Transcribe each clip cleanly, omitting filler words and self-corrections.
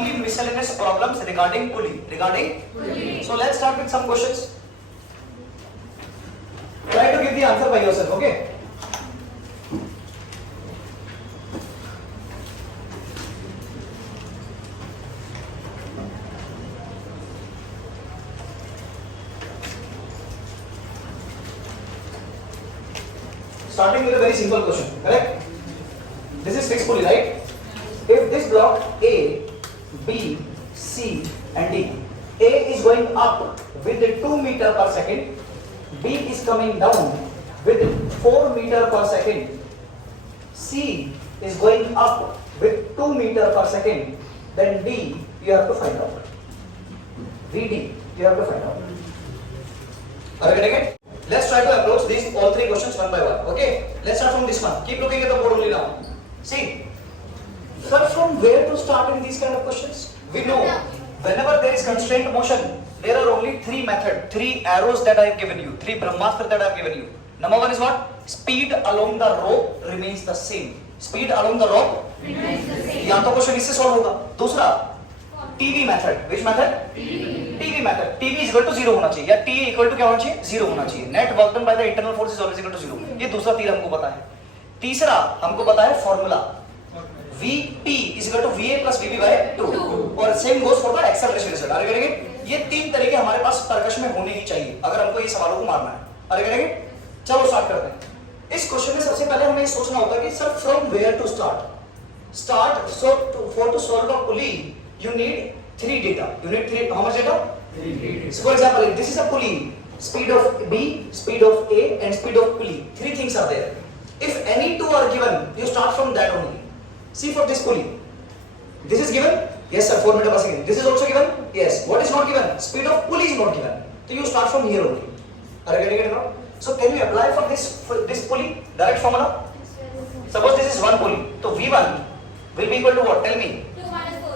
only miscellaneous problems regarding pulley. So let's start with some questions. Try to give the answer by yourself, okay? Starting with a very simple question, correct? This is fixed pulley, right? If this block A, B, C and D, A is going up with 2 meter per second, B is coming down with 4 meter per second, C is going up with 2 meter per second, then D you have to find out. VD you have to find out. Are you getting it? Let's try to approach these all three questions one by one. Okay? Let's start from this one. Keep looking at the board only now. See, sir, from where to start in these kind of questions? We know whenever there is constraint motion, there are only three methods, three arrows that I have given you, three Brahmastra that I have given you. Number one is what? Speed along the rope remains the same. Speed along the rope remains the same. या तो question इससे solve होगा. दूसरा TV method. Which method? TV method. TV is equal to 0 होना चाहिए या T equal to क्या होना चाहिए? 0 होना चाहिए. Net work done by the internal force is always equal to 0. ये दूसरा तीर हमको पता है. तीसरा हमको पता है formula Vp is equal to Va plus Vb by 2 और same goes for the acceleration result. आगे करेंगे. ये तीन तरीके हमारे पास तर्कश में होने ही चाहिए अगर हमको ये सवालों को मारना है. आगे करेंगे. चलो स्टार्ट करते हैं. इस क्वेश्चन में सबसे पहले हमें ये सोचना होता है कि sir from where to start. So for to solve a pulley you need three data. You need three. How much data? 3 data. So for example, if this is a pulley, speed of B, speed of A, and speed of pulley. Three things are there. If any two are given, you start from that only. See for this pulley. This is given. Yes, sir. 4 meter per second. This is also given. Yes. What is not given? Speed of pulley is not given. So you start from here only. Are you getting it now? So can we apply for this pulley? Direct formula. Suppose this is one pulley. So V1 will be equal to what? Tell me.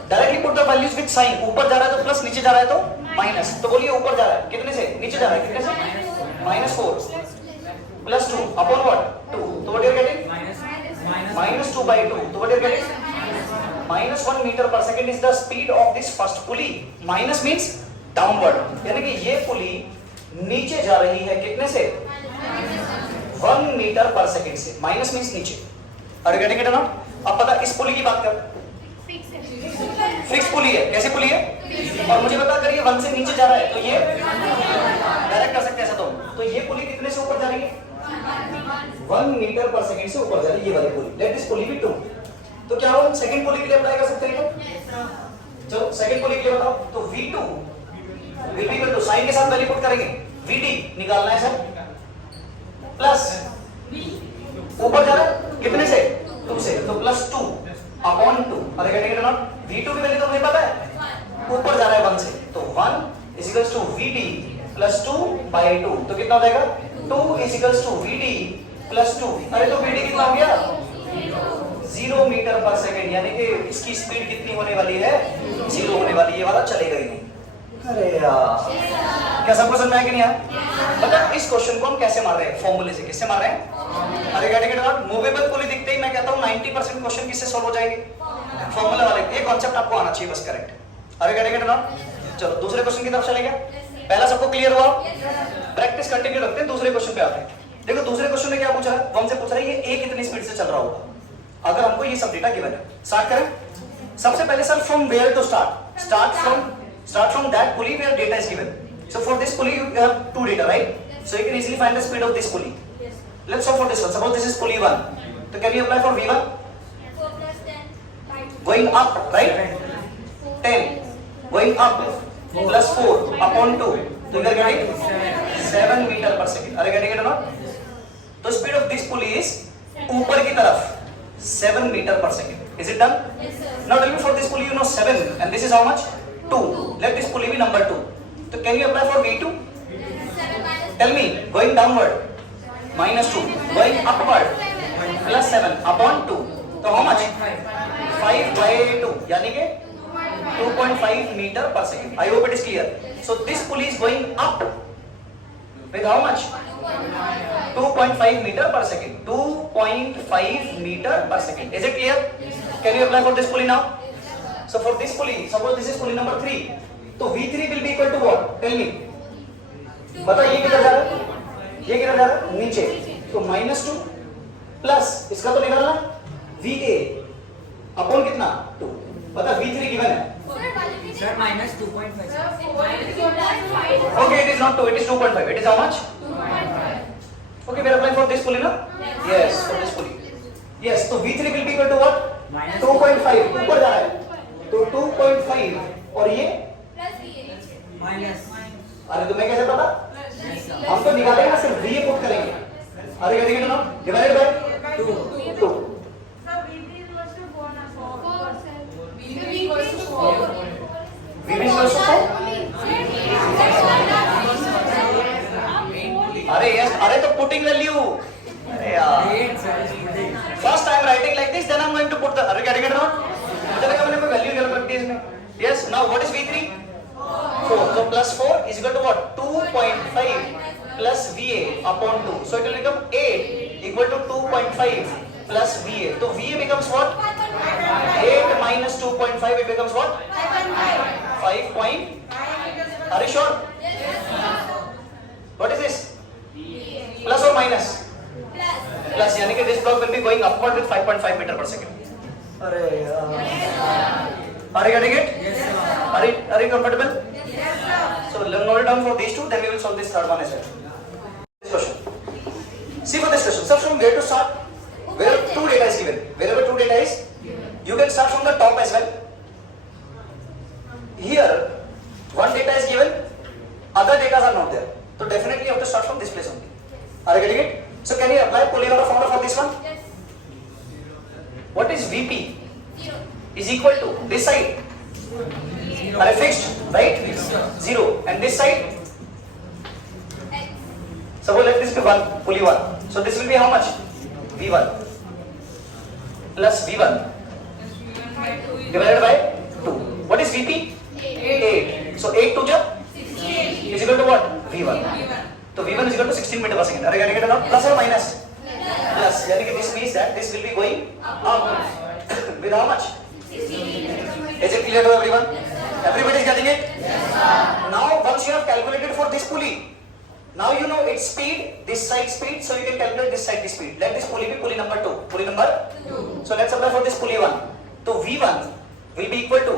Directly put the values with sign. ऊपर जा रहा है तो plus, नीचे जा रहा है तो माइनस. तो बोलिए ऊपर जा रहा है कितने से? नीचे जा रहा है कितने से? -4 प्लस 2 अपॉन व्हाट? 2. तो what you are getting? -2 by 2. तो what you are getting? -1 metre per second is the speed of this first pulley. Minus means downward, यानी कि ये पुली नीचे जा रही है कितने से? 1 मीटर पर सेकंड से. माइनस मींस नीचे. Are you getting it not? अब पता इस पुली की बात कर. फिक्स पुली है. कैसे पुली है? और मुझे बता करिए 1 से नीचे जा रहा है तो ये डायरेक्ट कर सकते हैं ऐसा. तो ये पुली कितने से ऊपर जा रही है? 1 मीटर पर सेकंड से ऊपर जा रही है ये वाली pulley. Let this pulley be 2. तो क्या हम सेकंड पुली के लिए अप्लाई कर सकते हैं? चलो सेकंड पुली के लिए बताओ. तो V2 will be equal to sine के साथ वैल्यू पुट करेंगे. VD निकालना है सर प्लस ऊपर जा रहा है कितने से? 2 से. तो +2 अपॉन 2. अरे गेटिंग इट नॉट? V2 की वैल्यू तो मुझे पता है ऊपर जा रहा है 1 से. तो 1 is equals to VD plus 2 by 2. तो कितना हो जाएगा? 2 is equals to VD plus 2. अरे तो VD कितना हो गया? 0 मीटर पर सेकंड. यानी कि इसकी स्पीड कितनी होने वाली है? 0 होने वाली. ये वाला चलेगा ही नहीं. अरे यार, क्या सबको समझ में आया कि नहीं आया? बता इस क्वेश्चन को हम कैसे मार रहे हैं? फॉर्मूले से. किससे मार रहे हैं? अरे getting it not? Movable pulley दिखते ही मैं कहता हूं 90% क्वेश्चन किससे सॉल्व हो जाएंगे? फॉर्मूला वाले. ये कांसेप्ट आपको आना चाहिए बस. करेक्ट. अरे गेटिंग इट नॉट? चलो दूसरे क्वेश्चन की तरफ चलेंगे. पहला सबको क्लियर हुआ? प्रैक्टिस कंटिन्यू रखते हैं. दूसरे क्वेश्चन पे आते हैं. देखो दूसरे क्वेश्चन में क्या पूछ रहा है? वो हमसे पूछ रहा है ये A कितनी स्पीड से चल रहा होगा अगर हमको ये सब डेटा गिवन है. स्टार्ट करें. सबसे पहले sir from where to start from that pulley where data is given. So for this pulley you have 2 data, right? So you can easily find the speed of this pulley. Let's solve for this one. Suppose this is pulley 1. So can we apply for V1? 4 plus 10. Going up, right? 10. Going up plus 4 upon 2. So you are getting 7 meter per second. Are you getting it or not? The speed of this pulley is ऊपर की तरफ 7 meter per second. Is it done? Yes, sir. Now tell me for this pulley you know 7 and this is how much? 2. Let this pulley be number 2. So can you apply for V2? 7 minus Tell me, going downward, -2, going upward, +7 upon 2. So how much? 5 by 2, यानी कि 2.5 meter per second. I hope it is clear. So this pulley is going up with how much? 2.5 meter per second. 2.5 meter per second. Is it clear? Can you apply for this pulley now? So for this pulley, suppose this is pulley number 3, तो V3 will be equal to what? Tell me. बता ये किधर जा रहा है? ये किधर जा रहा है? नीचे. तो -2 प्लस इसका तो निकालना VA अपॉन कितना? 2. बता V3 गिवन है. Sir, minus 2.5. Okay, it is not 2, it is 2.5. It is how much? Okay, we are applying for this pulley, no? Yes, for this pulley. Yes, so V3 will be equal to what? Minus 2.5. ऊपर जा रहा है. तो 2.5 और ये minus. अरे तुम्हें कैसे पता? हम तो निकालेंगे ना, सिर्फ VA पुट करेंगे. अरे क्या देखिए ना? Divided by 2. VB equals to 4. अरे यस, अरे तो पुटिंग वैल्यू. अरे यार. Eight, sir, is putting. First I am writing like this, then I am going to put the. अरे क्या देखिए ना? मुझे लगा मैंने कोई वैल्यू कैलकुलेट की इसमें. Yes, now what is V3? 4. So plus 4 is equal to what? 2.5 plus VA upon 2. So it will become 8 equal to 2.5 plus VA. So VA becomes what? 8 minus 2.5, it becomes what? 5 point. Are you sure? What is this? Plus or minus? Plus. यानी कि this block will be going upward with 5.5 meter per second. अरे यार. Are you getting it? Yes, sir. Are you comfortable? So note it down for these two, then we will solve this third one as well. This question. See for this question. Sir, from where to start? Wherever two data is given. Wherever two data is, you can start from the top as well. Here, one data is given, other data are not there. So definitely you have to start from this place only. Are you getting it? So can you apply polynomial formula for this one? What is VP? Is equal to this side. Are you fixed? Right? 0. And this side? Suppose let this be 1, pulley 1. So this will be how much? V1 plus V1 divided by 2. What is VP? 8. So 8 to jump is equal to what? V1. So V1 is equal to 16 meter per second. Are you getting it or not? Plus or minus? Plus. यानी कि this means that this will be going up with how much? Is it clear to everyone? Everybody is getting it? Now once you have calculated for this pulley, now you know its speed, this side speed, so you can calculate this side speed. Let this pulley be pulley number 2. Pulley number 2. So let's apply for this pulley 1. So V1 will be equal to,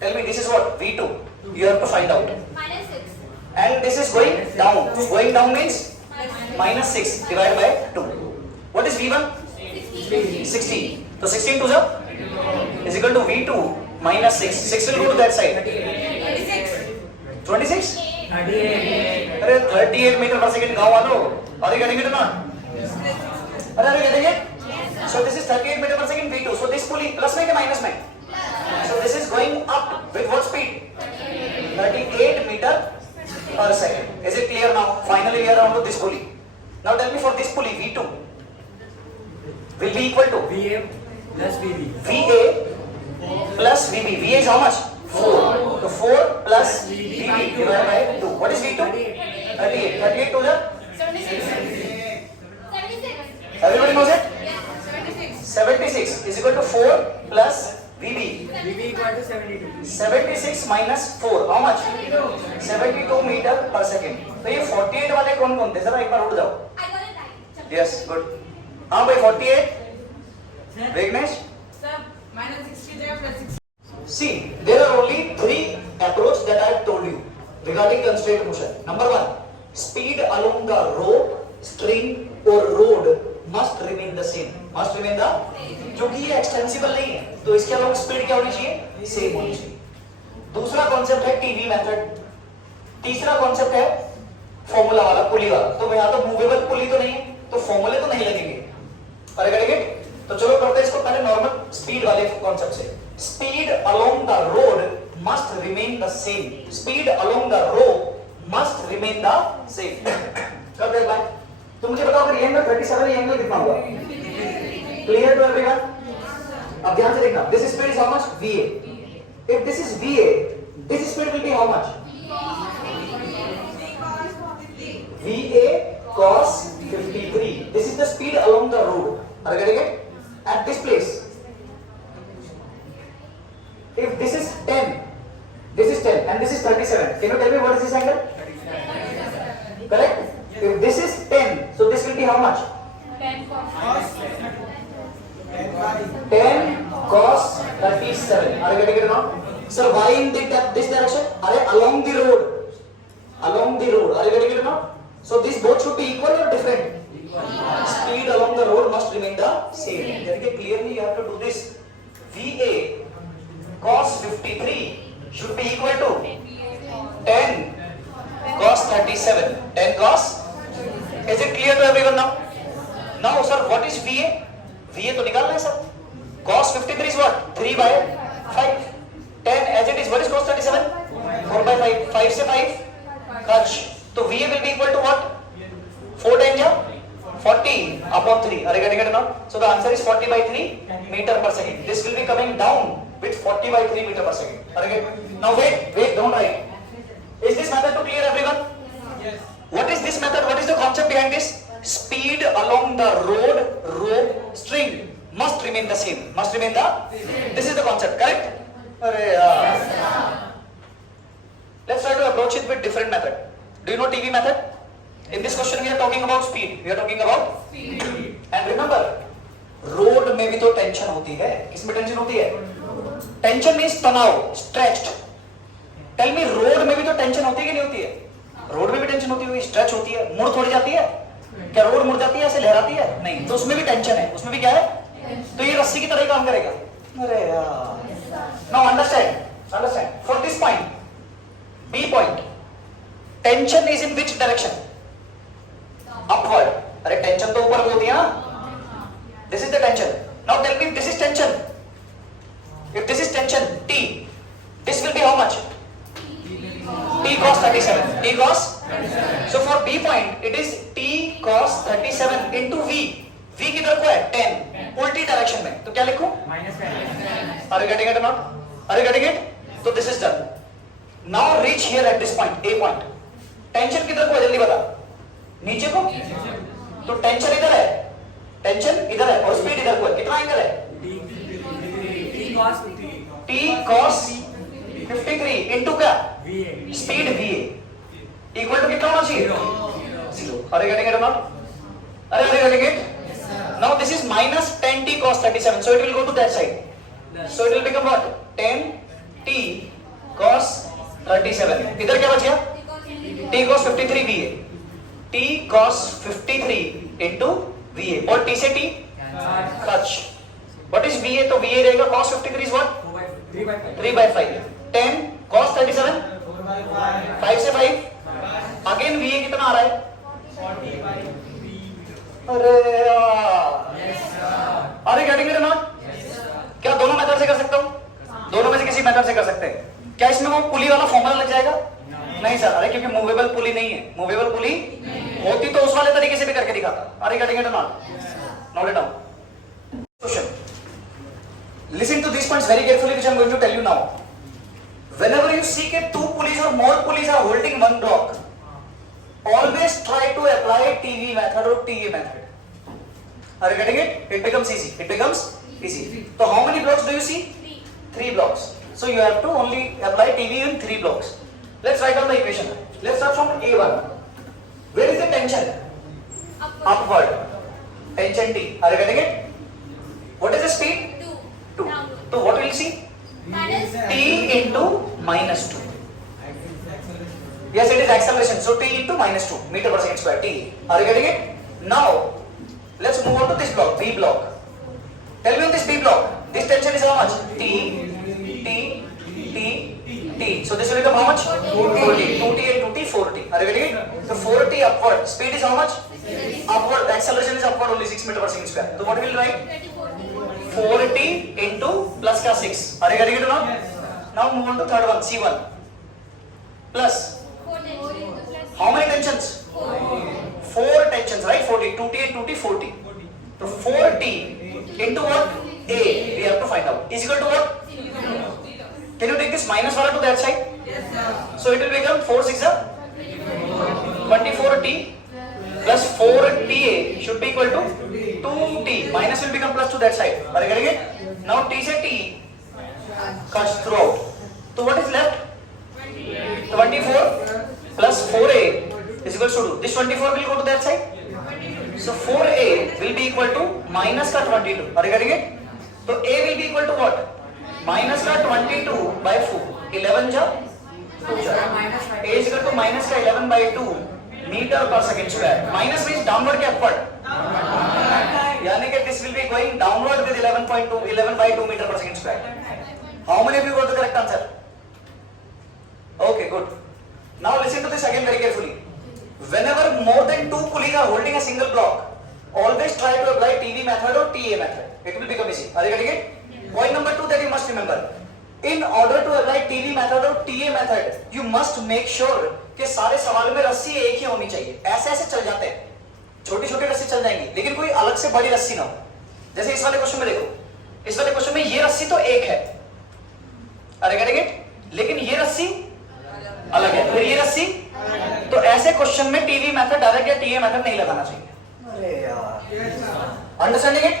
tell me this is what? V2. You have to find out. -6. And this is going down. Going down means -6 divided by 2. What is V1? 16. So 16 to the is equal to V2 minus 6. 6 will go to that side. 26? 38. अरे 38 meter per second गाँव वालों. Are you getting it or not? Are you getting it? So this is 38 meter per second V2. So this pulley plus में क्या minus में? So this is going up with what speed? 38 meter per second. Is it clear now? Finally we are on to this pulley. Now tell me for this pulley V2 will be equal to VA plus VB. VA plus VB. VA is how much? 4. So 4 plus VB divided by 2. What is V2? 38. 38 to the? 76. Everybody knows it? Yes, 76 is equal to 4 plus VB. VB equal to 72. 76 minus 4. How much? 72 meter per second. तो ये 48 वाले कौन कौन थे? जरा एक बार उठ जाओ. I got it right. Yes, good. हाँ भाई 48. Vignesh? Sir, minus 63 plus 60. See, there are only 3 approach that I have told you regarding constraint motion. Number 1, speed along the rope, string or road must remain the same. Must remain the, क्योंकि ये extensible नहीं है, तो इसके along speed क्या होनी चाहिए? Same होनी चाहिए. दूसरा concept है TV method. तीसरा concept है formula वाला, पुली वाला. तो यहाँ तो movable पुली तो नहीं है, तो formula तो नहीं लगेंगे. और करेंगे? तो चलो करते हैं इसको पहले नॉर्मल स्पीड वाले कॉन्सेप्ट से. Speed along the road must remain the same. Speed along the road must remain the same. कर दे भाई. तो मुझे बताओ अगर ये एंगल 37 ये एंगल कितना होगा? Clear to everyone? अब ध्यान से देखना. This speed is how much? VA. If this is VA, this speed will be how much? VA cos 53. This is the speed along the road. Are you getting it? At this place, if be how much? 10 10 cos 37. Are you getting it now? Sir, why in this direction? Along the road. Along the road. Are you getting it now? So these both should be equal or different? Speed along the road must remain the same. Therefore, clearly you have to do this. VA cos 53 should be equal to 10 cos 37. 10 cos. Is it clear to everyone now? Now, sir, what is VA? VA तो निकालना है sir. Cos 53 is what? 3 by 5. 10 as it is. What is cos 37? 4 by 5. 5 से 5 कच. तो VA will be equal to what? 4 times 40 upon 3. Are you getting it now? So the answer is 40 by 3 meter per second. This will be coming down with 40 by 3 meter per second. Are you getting? Now wait, don't write. Is this method too clear, everyone? Yes. What is this method? What is the concept behind this? Speed along the road rope string must remain the same. Must remain the same. This is the concept, correct? Let's try to approach it with different method. Do you know TV method? In this question we are talking about speed. We are talking about speed. And remember, road में भी तो tension होती है. किसमें tension होती है? Tension means तनाव, stretched. Tell me, road में भी तो tension होती है कि नहीं होती है? रोड में भी टेंशन होती है, स्ट्रेच होती है, मुड़ थोड़ी जाती है. क्या रोड मुड़ जाती है, ऐसे लहराती है? नहीं. तो उसमें भी टेंशन है. उसमें भी क्या है? तो ये रस्सी की तरह ही काम करेगा. अरे यार. Now understand. For this point, B point, tension is in which direction? Upward. अरे टेंशन तो ऊपर होती है ना. This is the tension. Now tell me, this is tension. If this is tension, T, this will be how much? T cos 37. T cos. So for B point, it is T cos 37 into V. V किधर को है? 10. उल्टी direction में. तो क्या लिखूं? -10. Are you getting it or not? Are you getting it? So this is done. Now reach here at this point, A point. Tension किधर को है? जल्दी बता. नीचे को? तो टेंशन इधर है. टेंशन इधर है और स्पीड इधर को है. कितना एंगल है? T cos 53 into क्या? Speed VA equal to कितना होना चाहिए? 0. Are you getting it or not? Are you getting it? Now this is minus 10T cos 37. So it will go to that side. So it will become what? 10T cos 37. इधर क्या बच गया? T cos 53 VA. T cos 53 into VA. और T से T touch. What is VA? तो VA रहेगा cos 53 is what? 3 by 5. 10 cos 37. 5 से 5. Again VA कितना आ रहा है? अरे Are you getting it or not? क्या दोनों मेथड से कर सकता हूँ? दोनों में से किसी मेथड से कर सकते हैं. क्या इसमें वो पुली वाला फॉर्मूला लग जाएगा? नहीं सर. अरे क्योंकि मूवेबल पुली नहीं है. मूवेबल पुली होती तो उस वाले तरीके से भी करके दिखाता. Are you getting it or not? Note it down. Question. Listen to these points very carefully, which I am going to tell you now. Whenever you see that 2 pulleys or more pulleys are holding one block, always try to apply TV method or TA method. Are you getting it? It becomes easy. It becomes easy. So how many blocks do you see? 3 blocks. So you have to only apply TV in 3 blocks. Let's write down the equation. Let's start from A1. Where is the tension? Upward. Tension T. Are you getting it? What is the speed? 2. So what will you see? T into minus 2. Yes, it is acceleration. So T into minus 2 meter per second square. T. Are you getting it? Now, let's move on to this block, B block. Tell me on this B block, this tension is how much? T, T, T, T. So this will become how much? 4T. 2T and 2T, 4T. Are you getting it? So 4T upward. Speed is how much? Upward. Acceleration is upward only 6 meter per second square. So what will you write? 4T into plus का 6. Are you getting it or not? Now move on to third one, C1. Plus. How many tensions? 4 tensions, right? 4T. 2T and 2T, 4T. So 4T into what? A. We have to find out. Is equal to what? Can you take this minus wala to that side? Yes, sir. So it will become 4 6 24T plus 4TA should be equal to 2T. Minus will become plus to that side. Are you getting it? Now T से T cuts throughout. So what is left? 24 plus 4A is equal to 2. This 24 will go to that side. So 4a will be equal to minus का 22. अरे करेंगे? तो a will be equal to what? Minus का 22 by 4. 11 जा 2 जा. a is equal to minus का 11 by 2 metre per second square. Minus means downward के upward. यानी कि this will be going downward with 11 by 2 meter per second square. How many of you got the correct answer? Okay, good. Now listen to this again very carefully. Whenever more than 2 pulleys are holding a single block, always try to apply TV method or TA method. It will become easy. Are you getting it? Point number 2 that you must remember. In order to apply TV method or TA method, you must make sure कि सारे सवाल में रस्सी एक ही होनी चाहिए. ऐसे ऐसे चल जाते हैं. छोटी छोटी रस्सी चल जाएंगी, लेकिन कोई अलग से बड़ी रस्सी ना हो. जैसे इस वाले क्वेश्चन में देखो, इस वाले क्वेश्चन में ये रस्सी तो एक है. अरे गेटिंग इट? लेकिन ये रस्सी अलग है, फिर ये रस्सी. तो ऐसे क्वेश्चन में टीवी मेथड डायरेक्ट या टीए मेथड नहीं लगाना चाहिए. अरे यार, अंडरस्टैंडिंग इट?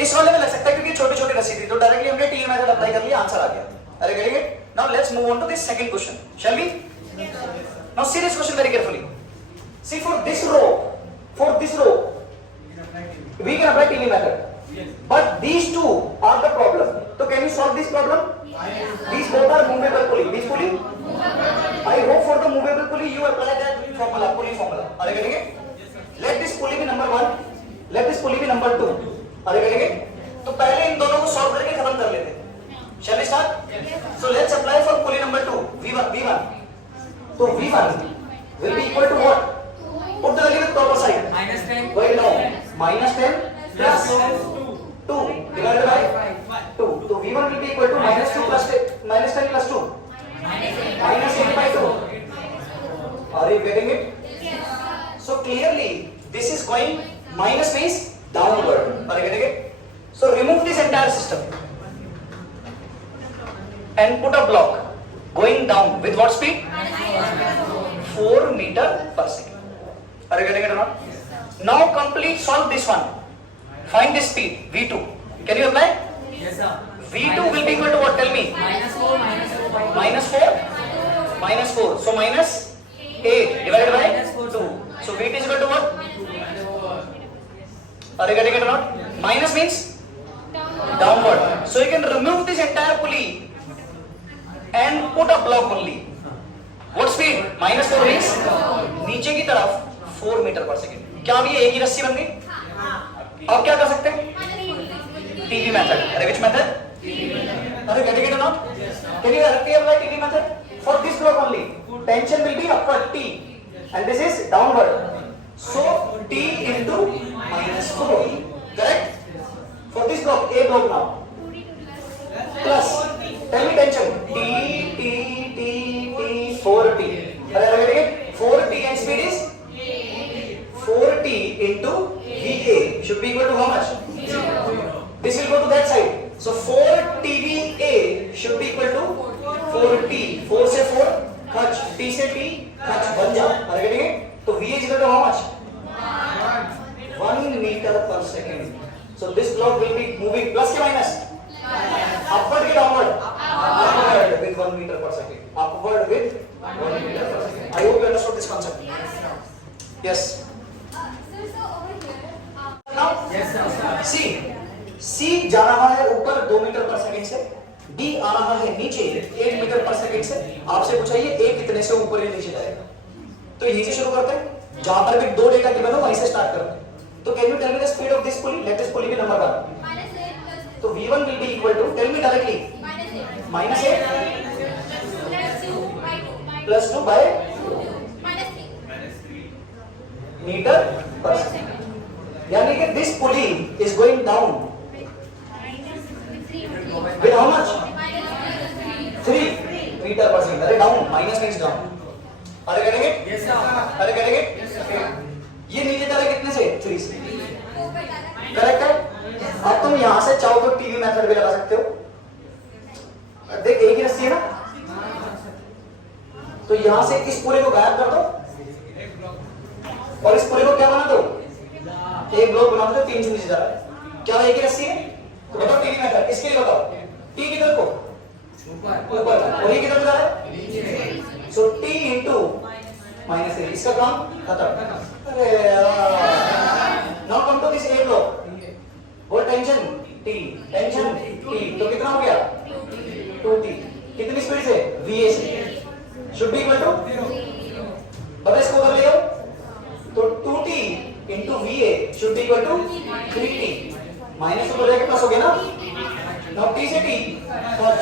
इस वाले में लग सकता है क्योंकि छोटी छोटी रस्सी थी, तो डायरेक्टली हमने टीए मेथड अप्लाई कर लिया, आंसर आ गया. अरे getting it? Now let's move on to this second question. Shall we? Now see this question very carefully. See for this row we can apply TV method, but these two are the problem. So can you solve this problem? These both are movable pulley. Which pulley? I hope for the movable pulley you apply that formula, pulley formula. Are you getting it? Let this pulley be number 1. Let this pulley be number 2. Are you getting it? तो पहले इन दोनों को solve करके खत्म कर लेते हैं. Shall we start? So let's apply for pulley number 2. V1. तो V1 will be equal to what? Put the value at the upper side. -10. Going down. -10 plus 2 divided by 2. So V1 will be equal to -2 plus -10 plus 2. -8 by 2. Are you getting it? So clearly this is going minus means downward. Are you getting it? So remove this entire system and put a block going down with what speed? 4 meter per second. Are you getting it or not? Now complete solve this one. Find this speed V2. Can you apply? Yes, sir. V2 will be equal to what? Tell me. -4 by -4. -4. So -8 divided by 2. So V2 is equal to what? Are you getting it or not? Minus means downward. So you can remove this entire pulley and put a block only. What speed? -4 means नीचे की तरफ 4 metre पर second. क्या अभी एक ही रस्सी बन गई? अब क्या कर सकते हैं? TV method. अरे विच मेथड? अरे गेटिंग इट और not? Can you directly apply TV method for this block only? Tension will be upward T and this is downward. So T into -4. Correct? For this block, A block now. Plus. Tell me tension. T 4T. अरे getting it? 4T and speed is 4T into VA should be equal to how much? 0. This will go to that side. So 4TVA should be equal to 4T. 4 से 4 खच, T से T खच बन जा. Are you getting it? तो VA is equal to how much? 1 meter per second. So this block will be moving plus के minus? Upward के downward? Upward with 1 meter per second. Upward with 1 meter per second. I hope you understood this concept. Yes. Now, Yes, sir. C जा रहा है ऊपर 2 metre per second से, D आ रहा है नीचे 8 मीटर पर सेकंड से. आपसे पूछा ये A कितने से ऊपर या नीचे जाएगा? तो यहीं से शुरू करते हैं. जहां पर भी 2 डेटा गिवन हो वहीं से स्टार्ट करते हैं. तो can you tell me the speed of this pulley? Let this pulley be number 1. तो V1 will be equal to, tell me directly. -8 plus 2 by meter per second. यानी कि this pulley is going down with how much? 3 meter per second. अरे down, minus means down. अरे getting it? Yes, sir. अरे getting it? ये नीचे जा रहा है कितने से? 3 से. करेक्ट है? अब तुम यहाँ से चाहो तो टीवी मेथड भी लगा सकते हो. देख एक ही रस्सी है ना, तो यहाँ से इस पूरे को गायब कर दो और इस पूरे को क्या बना दो? एक ब्लॉक बना दो. 3 से नीचे जा रहा है. क्या एक ही रस्सी है? तो बताओ टीवी मेथड. इसके लिए बताओ टी किधर को? ऊपर. और ये किधर जा रहा है? So T into -8. इसका काम खत्म. अरे यार टी, टेंशन टी, तो कितना हो गया 2t। कितनी स्पीड से va से शुड बी इक्वल टू पता इसको उधर ले आओ तो 2t into va should be equal to 3t minus ऊपर जाके प्लस हो गया ना। नाउ t से t टच